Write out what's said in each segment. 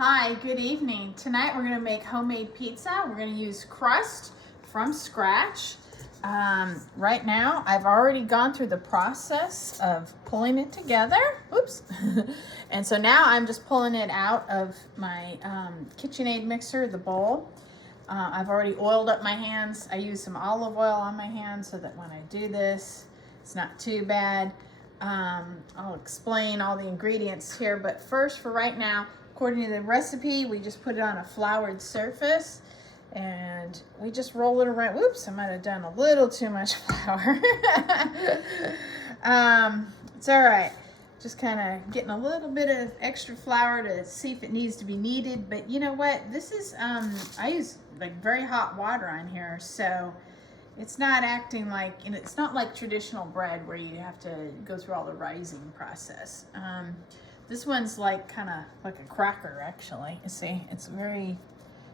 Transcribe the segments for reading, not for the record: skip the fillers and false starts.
Hi, good evening. Tonight we're going to make homemade pizza. We're going to use crust from scratch. Right now I've already gone through the process of pulling it together. Oops. And so now I'm just pulling it out of my KitchenAid mixer, the bowl. I've already oiled up my hands. I use some olive oil on my hands so that when I do this, it's not too bad. I'll explain all the ingredients here, but first, for right now, according to the recipe, we just put it on a floured surface and we just roll it around. Whoops, I might have done a little too much flour. It's all right. Just kind of getting a little bit of extra flour to see if it needs to be kneaded. But you know what? This is, I use like very hot water on here, so it's not acting like, and it's not like traditional bread where you have to go through all the rising process. This one's like kind of like a cracker, actually. You see, it's very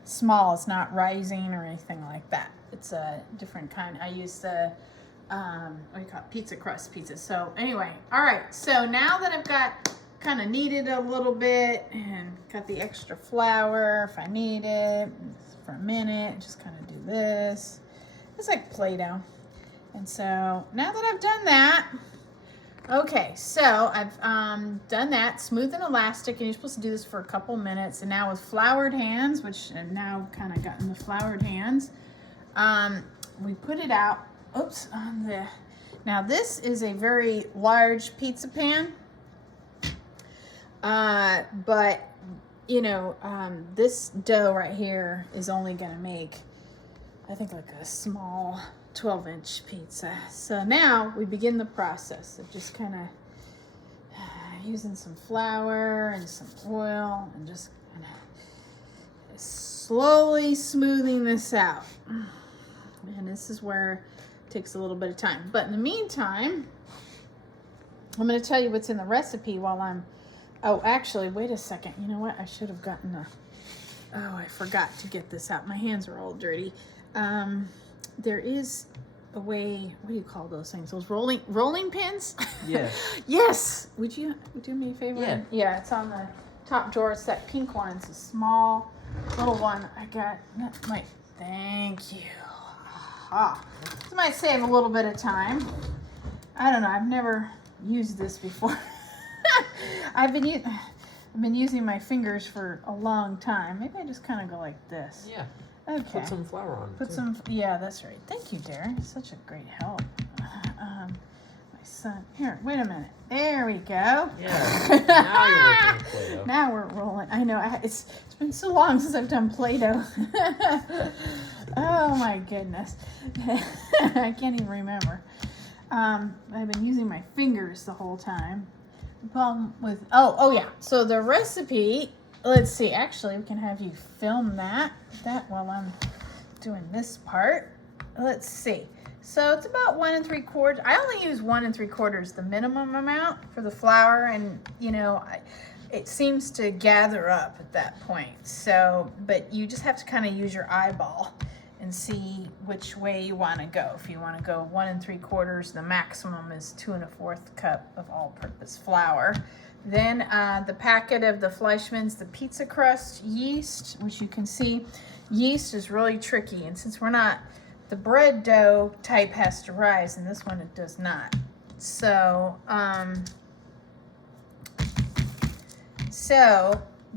small. It's not rising or anything like that. It's a different kind. I use the, what do you call it? Pizza Crust pizza. So anyway, all right. So now that I've got kind of kneaded a little bit and got the extra flour, if I need it, for a minute, just kind of do this. It's like Play-Doh. And so now that I've done that, okay, so I've done that, smooth and elastic, and you're supposed to do this for a couple minutes. And now with floured hands, which I've now kind of gotten the floured hands, we put it out, oops, on the, now this is a very large pizza pan, but you know, this dough right here is only gonna make, I think, like a small 12-inch pizza. So now we begin the process of just kind of using some flour and some oil and just kind of slowly smoothing this out. And this is where it takes a little bit of time. But in the meantime, I'm going to tell you what's in the recipe while I'm, oh, actually, wait a second. You know what? I should have gotten a, oh, I forgot to get this out. My hands are all dirty. There is a way, what do you call those things? Those rolling pins? Yeah. Yes. Would you do me a favor? Yeah. Yeah, it's on the top drawer. It's that pink one. It's a small little one. I got, wait, thank you. Aha. This might save a little bit of time. I don't know. I've never used this before. I've been using my fingers for a long time. Maybe I just kind of go like this. Yeah. Okay. Put some flour on. Put some, yeah, that's right. Thank you, Darren. Such a great help. My son. Here, wait a minute. There we go. Yeah. Now you're working with Play-Doh. Now we're rolling. I know. It's been so long since I've done Play-Doh. Oh my goodness. I can't even remember. I've been using my fingers the whole time. The problem with, oh yeah. So the recipe, let's see, actually we can have you film that while I'm doing this part. Let's see. So it's about 1 3/4. I only use 1 3/4, the minimum amount for the flour, and you know, it seems to gather up at that point. So, but you just have to kind of use your eyeball and see which way you want to go. If you want to go 1 3/4, the maximum is 2 1/4 cup of all-purpose flour. Then the packet of the Fleischmann's, the Pizza Crust yeast, which you can see, yeast is really tricky. And since we're not, the bread dough type has to rise, and this one it does not. So,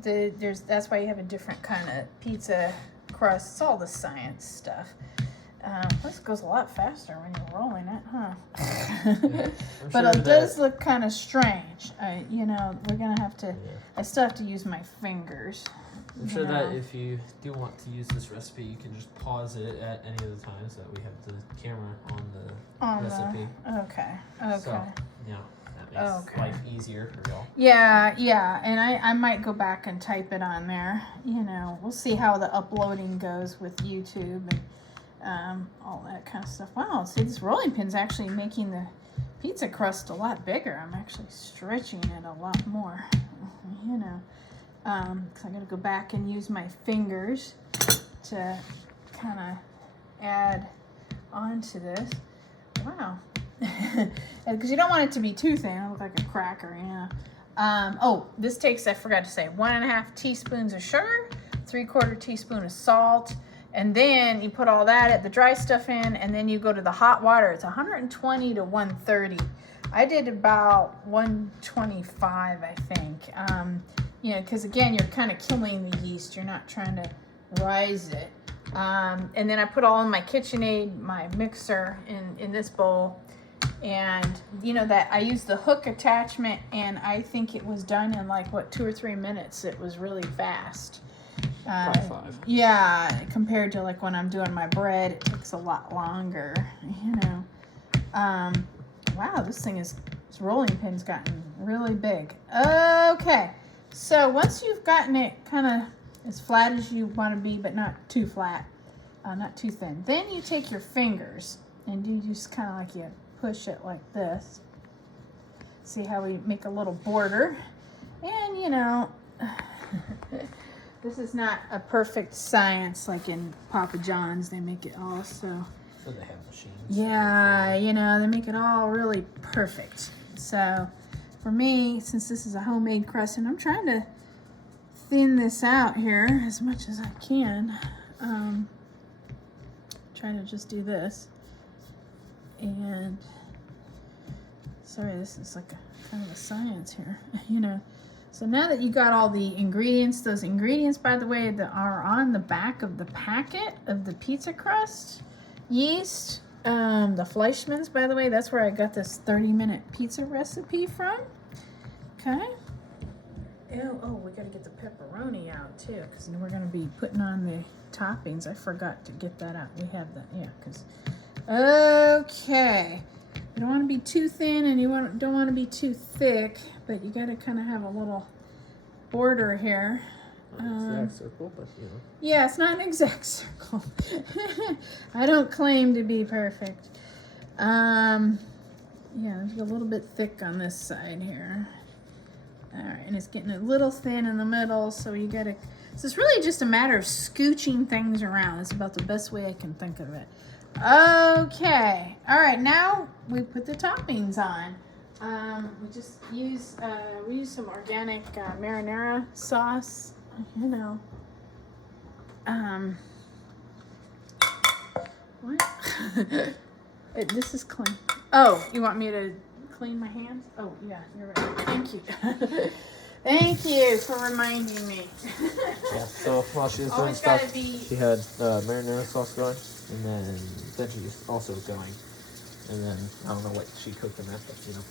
that's why you have a different kind of pizza crust. It's all the science stuff. This goes a lot faster when you're rolling it, huh? Yeah, But sure it does look kind of strange. You know, we're gonna have to. Yeah. I still have to use my fingers. I'm sure that if you do want to use this recipe, you can just pause it at any of the times that we have the camera on the recipe. Okay. So, yeah, that makes life easier for y'all. Yeah, and I might go back and type it on there. You know, we'll see how the uploading goes with YouTube and all that kind of stuff. Wow, see, this rolling pin's actually making the pizza crust a lot bigger. I'm actually stretching it a lot more, you know, because I'm going to go back and use my fingers to kind of add onto this. Wow. Because you don't want it to be too thin. It'll look like a cracker, you know. Oh, this takes, I forgot to say, 1.5 teaspoons of sugar, 3/4 teaspoon of salt, and then you put all that at the dry stuff in, and then you go to the hot water. It's 120 to 130. I did about 125, I think. You know, because again, you're kind of killing the yeast. You're not trying to rise it. And then I put all in my KitchenAid, my mixer in this bowl. And you know that I used the hook attachment, and I think it was done in like, what, 2 or 3 minutes. It was really fast. Probably 5. Yeah, compared to like when I'm doing my bread, it takes a lot longer, you know. Wow, this rolling pin's gotten really big. Okay, so once you've gotten it kind of as flat as you want to be, but not too flat, not too thin, then you take your fingers and you just kind of like you push it like this. See how we make a little border, and you know. This is not a perfect science like in Papa John's. They make it all so they have machines. Yeah, you know, they make it all really perfect. So for me, since this is a homemade crust, and I'm trying to thin this out here as much as I can, trying to just do this. And sorry, this is like a kind of a science here, you know. So now that you got all the ingredients, those ingredients, by the way, that are on the back of the packet of the pizza crust, yeast, the Fleischmann's, by the way, that's where I got this 30-minute pizza recipe from. Okay. Oh, we got to get the pepperoni out too, because we're going to be putting on the toppings. I forgot to get that out. We have that, yeah, because, okay. You don't want to be too thin, and you don't want to be too thick, but you got to kind of have a little border here. Exact circle, but you know. Yeah, it's not an exact circle. I don't claim to be perfect. Yeah, it's a little bit thick on this side here. All right, and it's getting a little thin in the middle, so you got to. So it's really just a matter of scooching things around. It's about the best way I can think of it. Okay, all right, now we put the toppings on. We just use some organic marinara sauce, you know. What? This is clean. Oh, you want me to clean my hands? Oh, yeah, you're right. Thank you. Thank you for reminding me. Yeah, so while she was doing stuff, she had marinara sauce going, and then she's also going, and then I don't know what she cooked in that, but you know.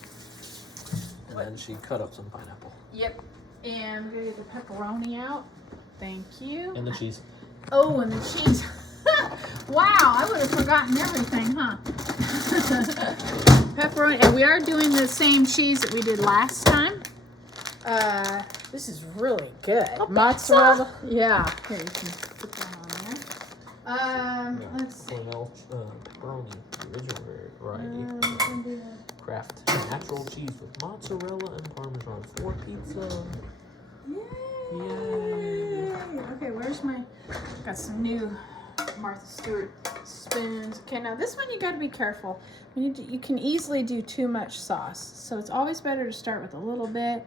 And then she cut up some pineapple. Yep. And we're going to get the pepperoni out. Thank you. And the cheese. Oh, and the cheese. Wow, I would have forgotten everything, huh? Pepperoni. And we are doing the same cheese that we did last time. This is really good. Mozzarella. Yeah. Here, you can put that on there. Let's see. Pepperoni, the original variety. Kraft natural cheese with mozzarella and parmesan for pizza. Yay! Okay, where's my? Got some new Martha Stewart spoons. Okay, now this one you got to be careful. You can easily do too much sauce, so it's always better to start with a little bit.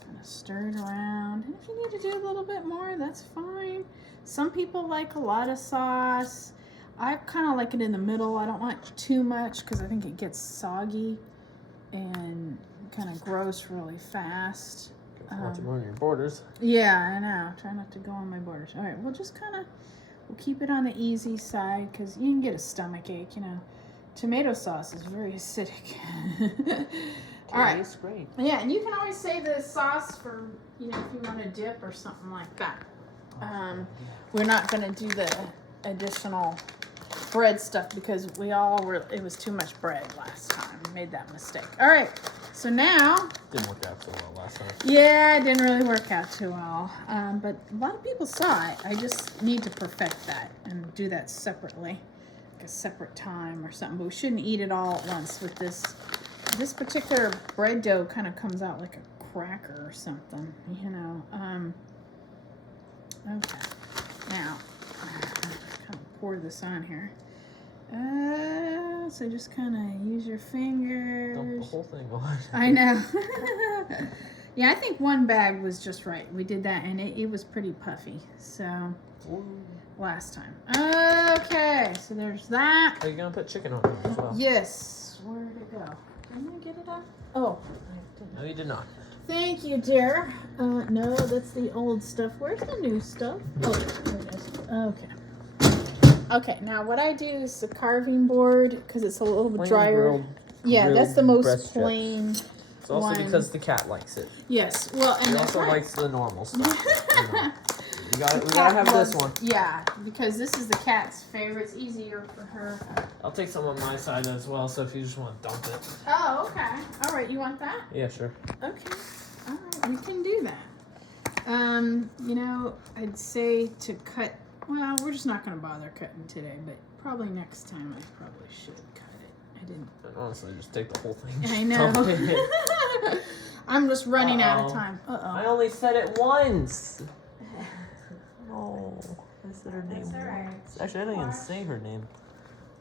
Kind of stir it around. And if you need to do a little bit more, that's fine. Some people like a lot of sauce. I kind of like it in the middle. I don't want too much because I think it gets soggy and kind of gross really fast. Not to ruin your borders. Yeah, I know. Try not to go on my borders. All right, we'll just we'll keep it on the easy side because you can get a stomach ache, you know. Tomato sauce is very acidic. All right. Tastes great. Yeah, and you can always save the sauce for, you know, if you want a dip or something like that. We're not going to do the additional bread stuff because it was too much bread last time. We made that mistake. All right, so now. Didn't work out so well last time. Yeah, it didn't really work out too well. But a lot of people saw it. I just need to perfect that and do that separately, like a separate time or something. But we shouldn't eat it all at once with this. This particular bread dough kind of comes out like a cracker or something, you know. Okay, now kind of pour this on here. So just kind of use your fingers. Dump the whole thing on. I know. Yeah, I think one bag was just right. We did that, and it was pretty puffy. So, last time. Okay, so there's that. Are you gonna put chicken on it as well? Yes. Where did it go? Didn't I get it up? Oh. No, you did not. Thank you, dear. No, that's the old stuff. Where's the new stuff? Oh, there it is. Okay. Okay, now what I do is the carving board, because it's a little bit drier. Yeah, that's the most plain. It's also because the cat likes it. Yes, well, and he also likes the normal stuff. We gotta have this one. Yeah, because this is the cat's favorite. It's easier for her. I'll take some on my side as well, so if you just want to dump it. Oh, okay. All right, you want that? Yeah, sure. Okay. All right, we can do that. You know, I'd say to cut. Well, we're just not going to bother cutting today, but probably next time I probably should cut it. I didn't. Honestly, just take the whole thing. I know. I'm just running out of time. I only said it once. Oh, I said her name once. Actually, I didn't even say her name.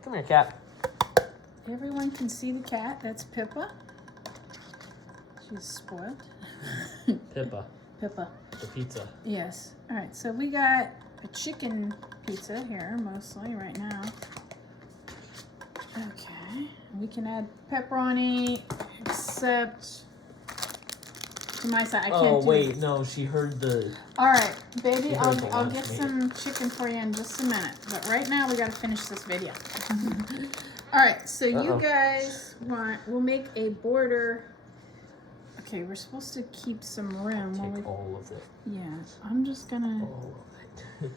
Come here, cat. Everyone can see the cat. That's Pippa. She's spoiled. Pippa. Pippa. The pizza. Yes. All right, so we got a chicken pizza here, mostly right now. Okay, we can add pepperoni, except to my side. I can't do. Oh wait, no, she heard the. All right, baby, I'll get some chicken for you in just a minute. But right now we gotta finish this video. All right, so you guys we'll make a border. Okay, we're supposed to keep some room. Take all of it. Yeah, I'm just gonna. All of it.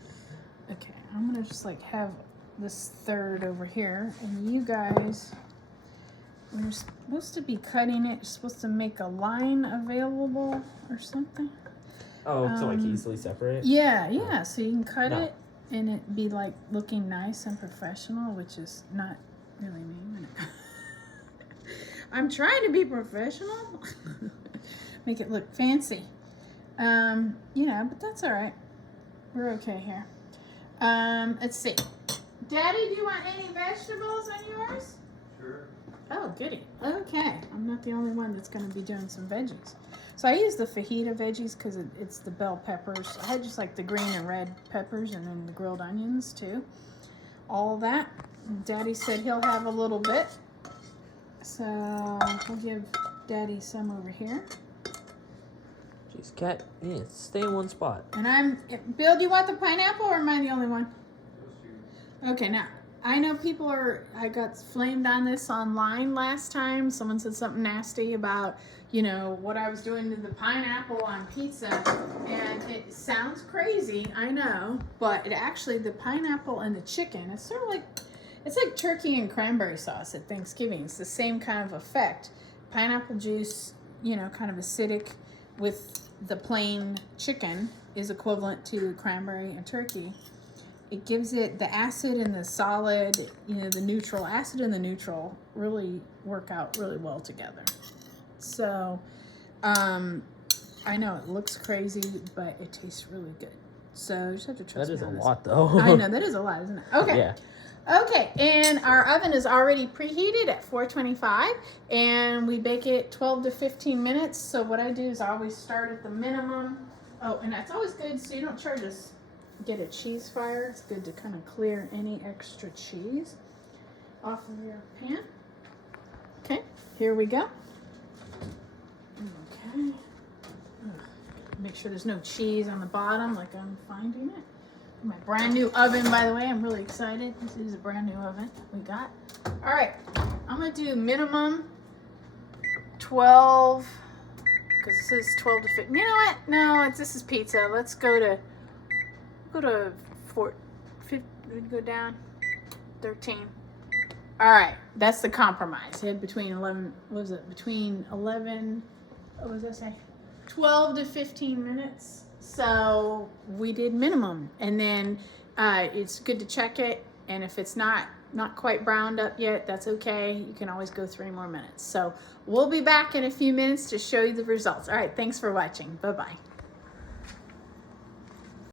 Okay, I'm gonna just like have this third over here, and you guys, we're supposed to be cutting it. You're supposed to make a line available or something. Oh, so like easily separate? Yeah, so you can cut it and it be like looking nice and professional, which is not really me. I'm trying to be professional. Make it look fancy. Yeah, but that's all right. We're okay here. Let's see. Daddy, do you want any vegetables on yours? Sure. Oh, goody. Okay. I'm not the only one that's going to be doing some veggies. So I use the fajita veggies because it's the bell peppers. I had just like the green and red peppers and then the grilled onions too. All of that. Daddy said he'll have a little bit. So we'll give Daddy some over here. Jeez, cat, yeah, stay in one spot. And Bill, do you want the pineapple or am I the only one? Okay, now, I know I got flamed on this online last time. Someone said something nasty about, what I was doing to the pineapple on pizza. And it sounds crazy, I know, but the pineapple and the chicken, it's sort of it's like turkey and cranberry sauce at Thanksgiving. It's the same kind of effect. Pineapple juice, kind of acidic with the plain chicken is equivalent to cranberry and turkey. It gives it the acid and the solid, the neutral. Acid and the neutral really work out really well together. So, I know it looks crazy, but it tastes really good. So you just have to trust me. That is a lot, though. I know, that is a lot, isn't it? Okay. Yeah. Okay, and our oven is already preheated at 425, and we bake it 12 to 15 minutes. So what I do is I always start at the minimum. Oh, and that's always good so you don't get a cheese fire. It's good to kind of clear any extra cheese off of your pan. Okay, here we go. Okay. Make sure there's no cheese on the bottom like I'm finding it. My brand new oven, by the way. I'm really excited. This is a brand new oven we got. All right, I'm gonna do minimum 12, because this is 12 to 15. You know what? No, this is pizza. Let's go to 4, 5, we'd go down 13. All right, that's the compromise. It had between 11, what was it? Between 11, what was I say? 12 to 15 minutes. So we did minimum, and then it's good to check it, and if it's not quite browned up yet, that's okay. You can always go 3 more minutes. So we'll be back in a few minutes to show you the results. All right, thanks for watching. Bye-bye.